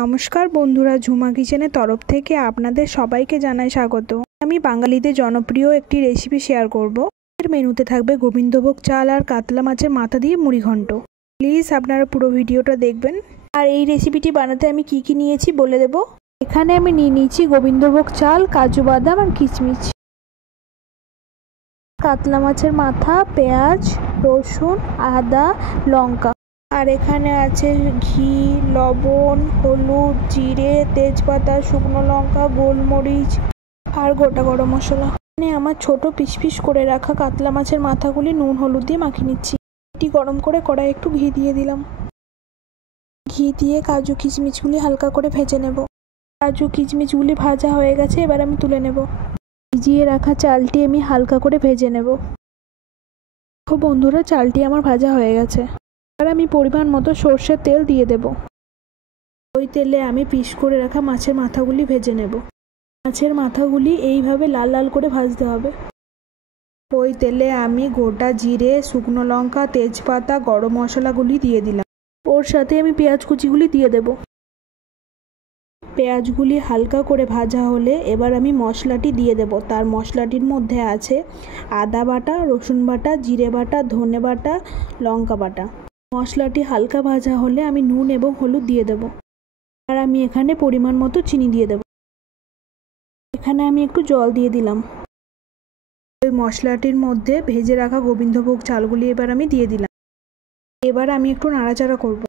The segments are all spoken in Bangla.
নমস্কার বন্ধুরা, ঝুমা কিচেনের তরফ থেকে আপনাদের সবাইকে জানাই স্বাগত। আমি বাঙালিদের জনপ্রিয় একটি রেসিপি শেয়ার করব। এর মেনুতে থাকবে গোবিন্দভোগ চাল আর কাতলা মাছের মাথা দিয়ে মুড়ি ঘন্ট। প্লিজ আপনারা পুরো ভিডিওটা দেখবেন। আর এই রেসিপিটি বানাতে আমি কি কি নিয়েছি বলে দেব। এখানে আমি নিয়ে নিয়েছি গোবিন্দভোগ চাল, কাজু বাদাম আর কিশমিশ, কাতলা মাছের মাথা, পেঁয়াজ, রসুন, আদা, লঙ্কা। আর এখানে আছে ঘি, লবণ, হলুদ, জিরে, তেজপাতা, শুকনো লঙ্কা, গোলমরিচ আর গোটা গরম মশলা। এখানে আমার ছোট পিস পিস করে রাখা কাতলা মাছের মাথাগুলি নুন হলুদ দিয়ে মাখিয়ে নিচ্ছি। এটি গরম করে কড়াই একটু ঘি দিয়ে দিলাম। ঘি দিয়ে কাজু কিশমিশগুলি হালকা করে ভেজে নেব। কাজু কিশমিশগুলি ভাজা হয়ে গেছে, এবার আমি তুলে নেব। ভিজিয়ে রাখা চালটি আমি হালকা করে ভেজে নেব। বন্ধুরা, চালটি আমার ভাজা হয়ে গেছে। এবার আমি পরিমাণ মতো সর্ষের তেল দিয়ে দেব। ওই তেলে আমি পিস করে রাখা মাছের মাথাগুলি ভেজে নেব। মাছের মাথাগুলি এইভাবে লাল লাল করে ভাজতে হবে। ওই তেলে আমি গোটা জিরে, শুকনো লঙ্কা, তেজপাতা, গরম মশলাগুলি দিয়ে দিলাম। ওর সাথে আমি পেঁয়াজ কুচিগুলি দিয়ে দেব। পেঁয়াজগুলি হালকা করে ভাজা হলে এবার আমি মশলাটি দিয়ে দেব। তার মশলাটির মধ্যে আছে আদা বাটা, রসুন বাটা, জিরে বাটা, ধনে বাটা, লঙ্কা বাটা। মশলাটি হালকা ভাজা হলে আমি নুন এবং হলুদ দিয়ে দেব। আর আমি এখানে পরিমাণ মতো চিনি দিয়ে দেব। এখানে আমি একটু জল দিয়ে দিলাম। ওই মশলাটির মধ্যে ভেজে রাখা গোবিন্দভোগ চালগুলি এবার আমি দিয়ে দিলাম। এবার আমি একটু নাড়াচাড়া করব।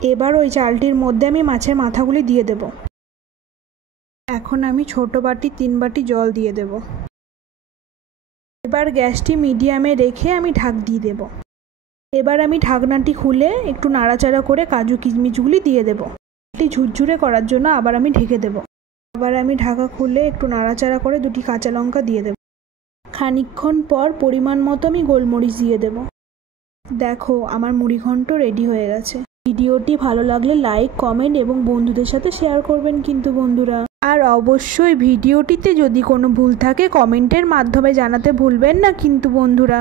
এবার ওই চালটির মধ্যে আমি মাছের মাথাগুলি দিয়ে দেব। এখন আমি ছোট বাটি 3 বাটি জল দিয়ে দেব। এবার গ্যাসটি মিডিয়ামে রেখে আমি ঢাক দিয়ে দেব। এবার আমি ঢাকনাটি খুলে একটু নাড়াচাড়া করে কাজু কিশমিশগুলি দিয়ে দেব। এটি ঝুরঝুরে করার জন্য আবার আমি ঢেকে দেব। আবার আমি ঢাকা খুলে একটু নাড়াচাড়া করে 2টি কাঁচা লঙ্কা দিয়ে দেব। খানিকক্ষণ পর পরিমাণ মতো আমি গোলমরিচ দিয়ে দেব। দেখো, আমার মুড়ি ঘন্ট রেডি হয়ে গেছে। ভিডিওটি ভালো লাগলে লাইক, কমেন্ট এবং বন্ধুদের সাথে শেয়ার করবেন কিন্তু বন্ধুরা। আর অবশ্যই ভিডিওটিতে যদি কোনো ভুল থাকে কমেন্টের মাধ্যমে জানাতে ভুলবেন না কিন্তু বন্ধুরা।